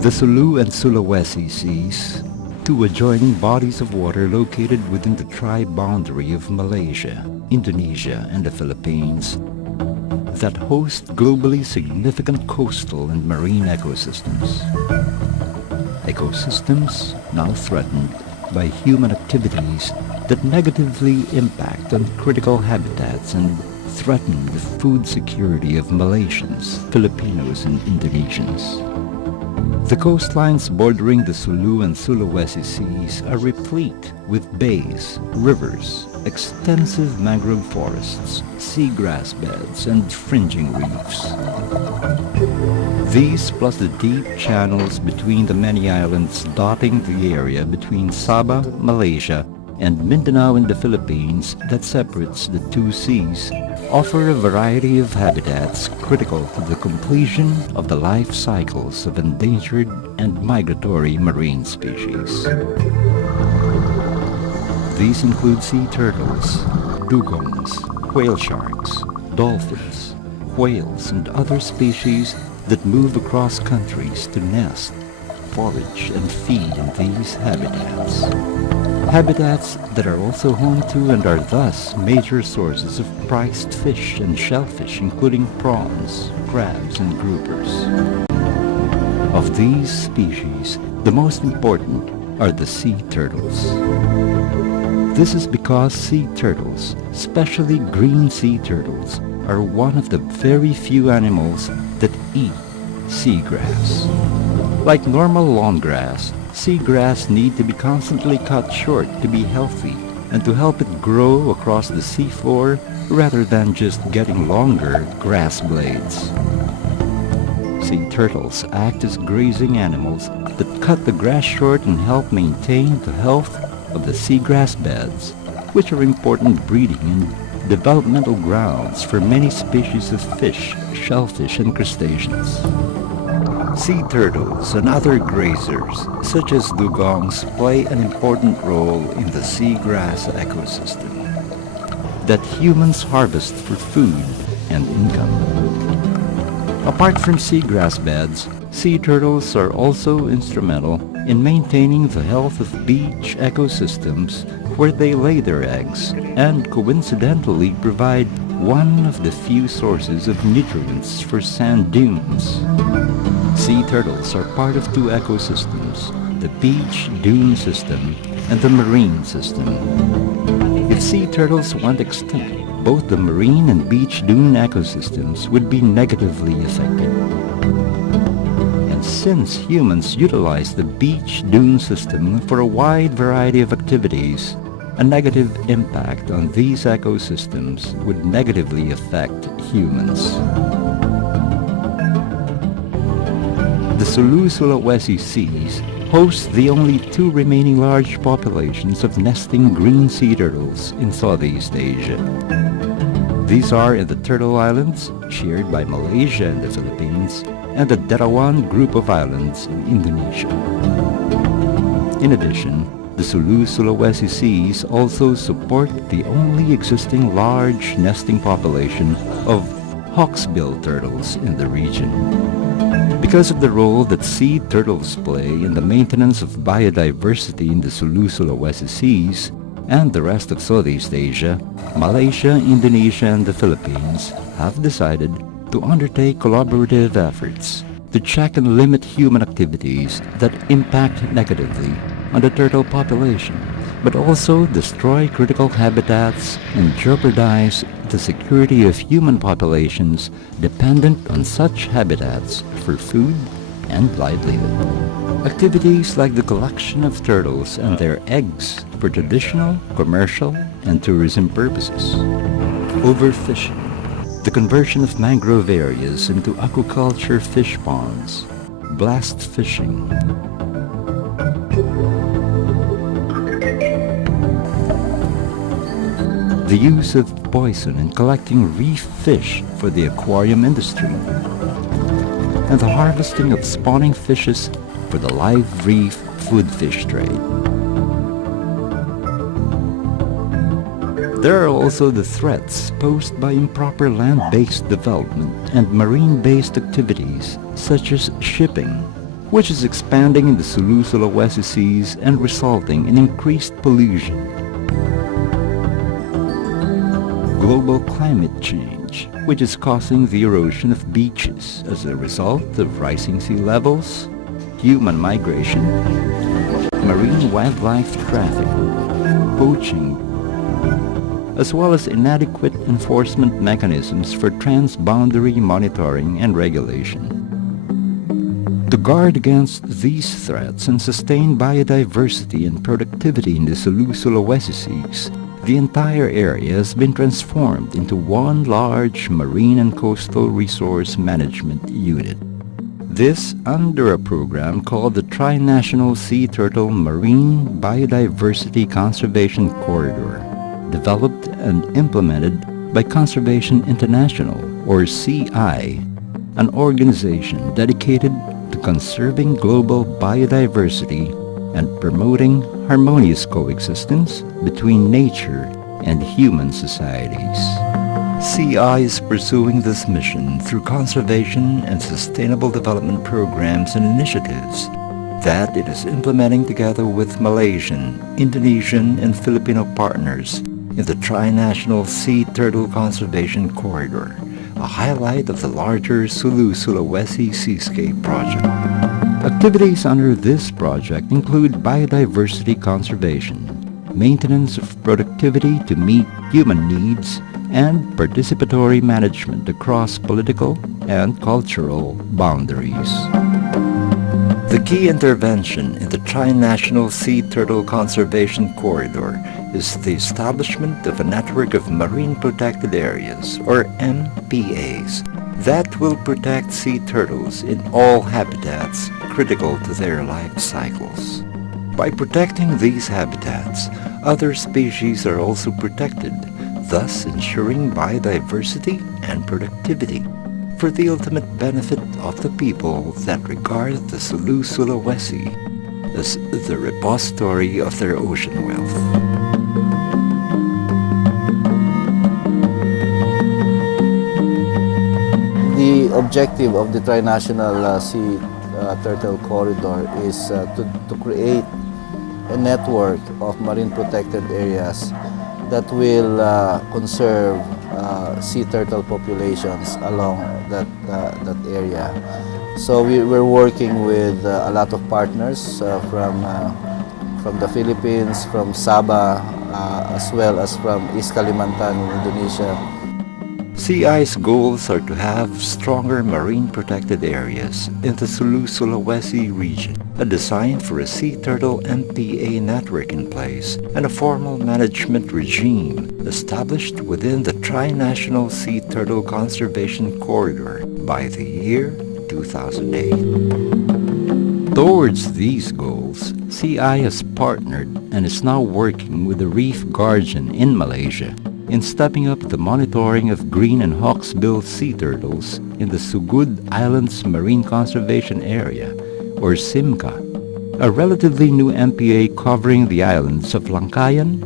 The Sulu and Sulawesi Seas, two adjoining bodies of water located within the tri-boundary of Malaysia, Indonesia, and the Philippines, that host globally significant coastal and marine ecosystems. Ecosystems now threatened by human activities that negatively impact on critical habitats and threaten the food security of Malaysians, Filipinos, and Indonesians. The coastlines bordering the Sulu and Sulawesi Seas are replete with bays, rivers, extensive mangrove forests, seagrass beds, and fringing reefs. These, plus the deep channels between the many islands dotting the area between Sabah, Malaysia, and Mindanao in the Philippines that separates the two seas, offer a variety of habitats critical to the completion of the life cycles of endangered and migratory marine species. These include sea turtles, dugongs, whale sharks, dolphins, whales, and other species that move across countries to nest, forage, and feed in these habitats. Habitats that are also home to and are thus major sources of prized fish and shellfish, including prawns, crabs, and groupers. Of these species, the most important are the sea turtles. This is because sea turtles, especially green sea turtles, are one of the very few animals that eat seagrass. Like normal lawn grass, seagrass need to be constantly cut short to be healthy and to help it grow across the seafloor rather than just getting longer grass blades. Sea turtles act as grazing animals that cut the grass short and help maintain the health of the seagrass beds, which are important breeding and developmental grounds for many species of fish, shellfish, and crustaceans. Sea turtles and other grazers, such as dugongs, play an important role in the seagrass ecosystem that humans harvest for food and income. Apart from seagrass beds, sea turtles are also instrumental in maintaining the health of beach ecosystems where they lay their eggs and coincidentally provide one of the few sources of nutrients for sand dunes. Sea turtles are part of two ecosystems, the beach dune system and the marine system. If sea turtles went extinct, both the marine and beach dune ecosystems would be negatively affected. And since humans utilize the beach dune system for a wide variety of activities, a negative impact on these ecosystems would negatively affect humans. The Sulu Sulawesi Seas host the only two remaining large populations of nesting green sea turtles in Southeast Asia. These are in the Turtle Islands, shared by Malaysia and the Philippines, and the Derawan group of islands in Indonesia. In addition, the Sulu Sulawesi Seas also support the only existing large nesting population of hawksbill turtles in the region. Because of the role that sea turtles play in the maintenance of biodiversity in the Sulu Sulawesi Seas and the rest of Southeast Asia, Malaysia, Indonesia, and the Philippines have decided to undertake collaborative efforts to check and limit human activities that impact negatively on the turtle population, but also destroy critical habitats and jeopardize the security of human populations dependent on such habitats for food and livelihood. Activities like the collection of turtles and their eggs for traditional, commercial, and tourism purposes. Overfishing, the conversion of mangrove areas into aquaculture fish ponds, blast fishing, the use of poison in collecting reef fish for the aquarium industry, and the harvesting of spawning fishes for the live reef food fish trade. There are also the threats posed by improper land-based development and marine-based activities such as shipping, which is expanding in the Sulu Sulawesi seas and resulting in increased pollution. Global climate change, which is causing the erosion of beaches as a result of rising sea levels, human migration, marine wildlife traffic, poaching, as well as inadequate enforcement mechanisms for transboundary monitoring and regulation. To guard against these threats and sustain biodiversity and productivity in the Sulu Sulawesi Seas, the entire area has been transformed into one large marine and coastal resource management unit. This under a program called the Tri-National Sea Turtle Marine Biodiversity Conservation Corridor, developed and implemented by Conservation International, or CI, an organization dedicated to conserving global biodiversity and promoting harmonious coexistence between nature and human societies. CI is pursuing this mission through conservation and sustainable development programs and initiatives that it is implementing together with Malaysian, Indonesian, and Filipino partners in the Tri-National Sea Turtle Conservation Corridor, a highlight of the larger Sulu Sulawesi Seascape project. Activities under this project include biodiversity conservation, maintenance of productivity to meet human needs, and participatory management across political and cultural boundaries. The key intervention in the Tri-National Sea Turtle Conservation Corridor is the establishment of a network of marine protected areas, or MPAs, that will protect sea turtles in all habitats critical to their life cycles. By protecting these habitats, other species are also protected, thus ensuring biodiversity and productivity for the ultimate benefit of the people that regard the Sulu Sulawesi as the repository of their ocean wealth. The objective of the Tri-National Sea Turtle Corridor is to create a network of marine protected areas that will conserve sea turtle populations along that area. So we're working with a lot of partners from the Philippines, from Sabah, as well as from East Kalimantan in Indonesia. CI's goals are to have stronger marine protected areas in the Sulu Sulawesi region, a design for a sea turtle MPA network in place, and a formal management regime established within the Tri-National Sea Turtle Conservation Corridor by the year 2008. Towards these goals, CI has partnered and is now working with the Reef Guardian in Malaysia in stepping up the monitoring of green and hawksbill sea turtles in the Sugud Islands Marine Conservation Area, or SIMCA, a relatively new MPA covering the islands of Langkayan,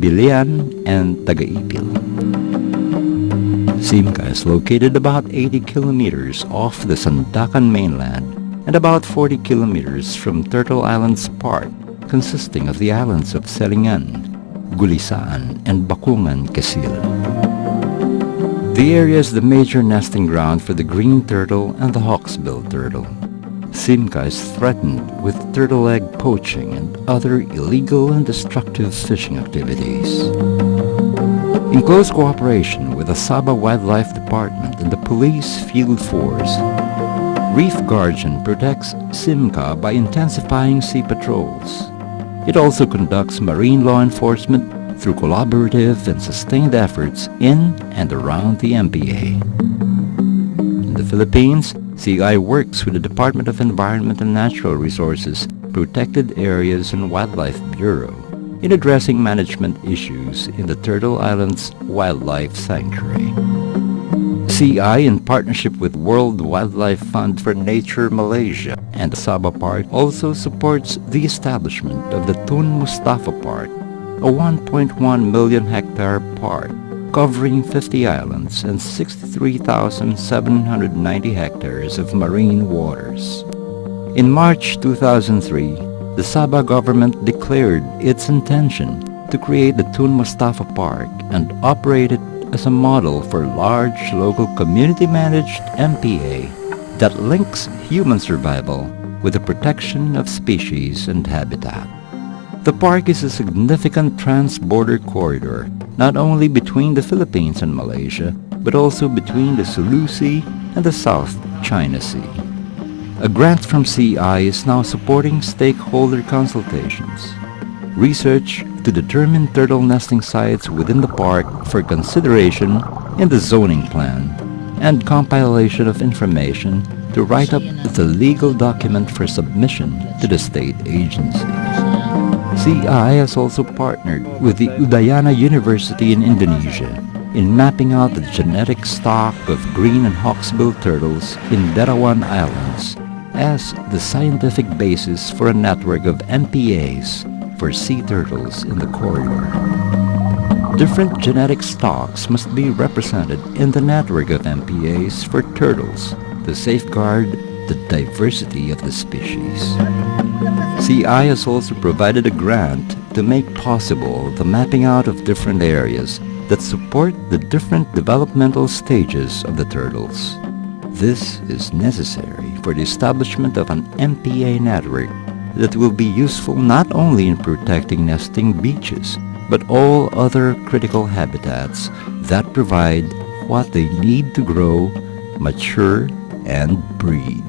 Bilian, and Tagaipil. SIMCA is located about 80 kilometers off the Sandakan mainland and about 40 kilometers from Turtle Islands Park, consisting of the islands of Selingan, Gulisaan, and Bakungan, Kasilan. The area is the major nesting ground for the green turtle and the hawksbill turtle. SIMCA is threatened with turtle egg poaching and other illegal and destructive fishing activities. In close cooperation with the Sabah Wildlife Department and the Police Field Force, Reef Guardian protects SIMCA by intensifying sea patrols. It also conducts marine law enforcement through collaborative and sustained efforts in and around the MPA. In the Philippines, CI works with the Department of Environment and Natural Resources, Protected Areas and Wildlife Bureau in addressing management issues in the Turtle Islands Wildlife Sanctuary. CI, in partnership with World Wildlife Fund for Nature Malaysia and the Sabah Park, also supports the establishment of the Tun Mustafa Park, a 1.1 million hectare park covering 50 islands and 63,790 hectares of marine waters. In March 2003, the Sabah government declared its intention to create the Tun Mustafa Park and operate it as a model for large local community-managed MPA that links human survival with the protection of species and habitat. The park is a significant trans-border corridor, not only between the Philippines and Malaysia, but also between the Sulu Sea and the South China Sea. A grant from CI is now supporting stakeholder consultations, research to determine turtle nesting sites within the park for consideration in the zoning plan, and compilation of information to write up the legal document for submission to the state agency. CI has also partnered with the Udayana University in Indonesia in mapping out the genetic stock of green and hawksbill turtles in Derawan Islands as the scientific basis for a network of MPAs for sea turtles in the corridor. Different genetic stocks must be represented in the network of MPAs for turtles to safeguard the diversity of the species. CI has also provided a grant to make possible the mapping out of different areas that support the different developmental stages of the turtles. This is necessary for the establishment of an MPA network that will be useful not only in protecting nesting beaches, but all other critical habitats that provide what they need to grow, mature, and breed.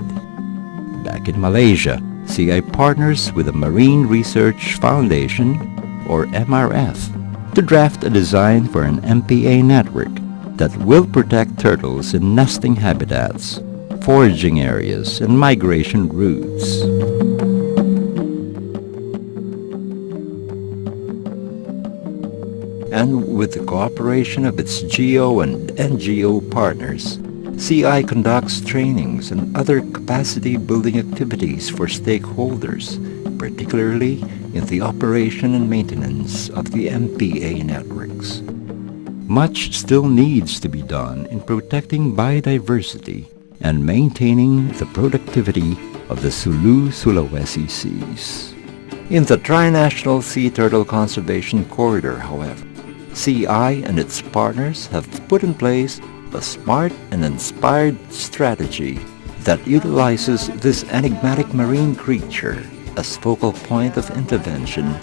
Back in Malaysia, CI partners with the Marine Research Foundation, or MRF, to draft a design for an MPA network that will protect turtles in nesting habitats, foraging areas, and migration routes. And with the cooperation of its GEO and NGO partners, CI conducts trainings and other capacity-building activities for stakeholders, particularly in the operation and maintenance of the MPA networks. Much still needs to be done in protecting biodiversity and maintaining the productivity of the Sulu Sulawesi Seas. In the Tri-National Sea Turtle Conservation Corridor, however, CI and its partners have put in place a smart and inspired strategy that utilizes this enigmatic marine creature as focal point of intervention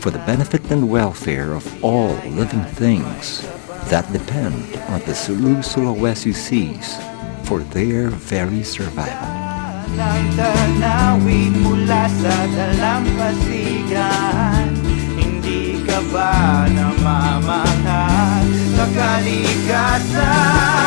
for the benefit and welfare of all living things that depend on the Sulu Sulawesi Seas for their very survival. Hindi ka ba namamahal sa kalikasan?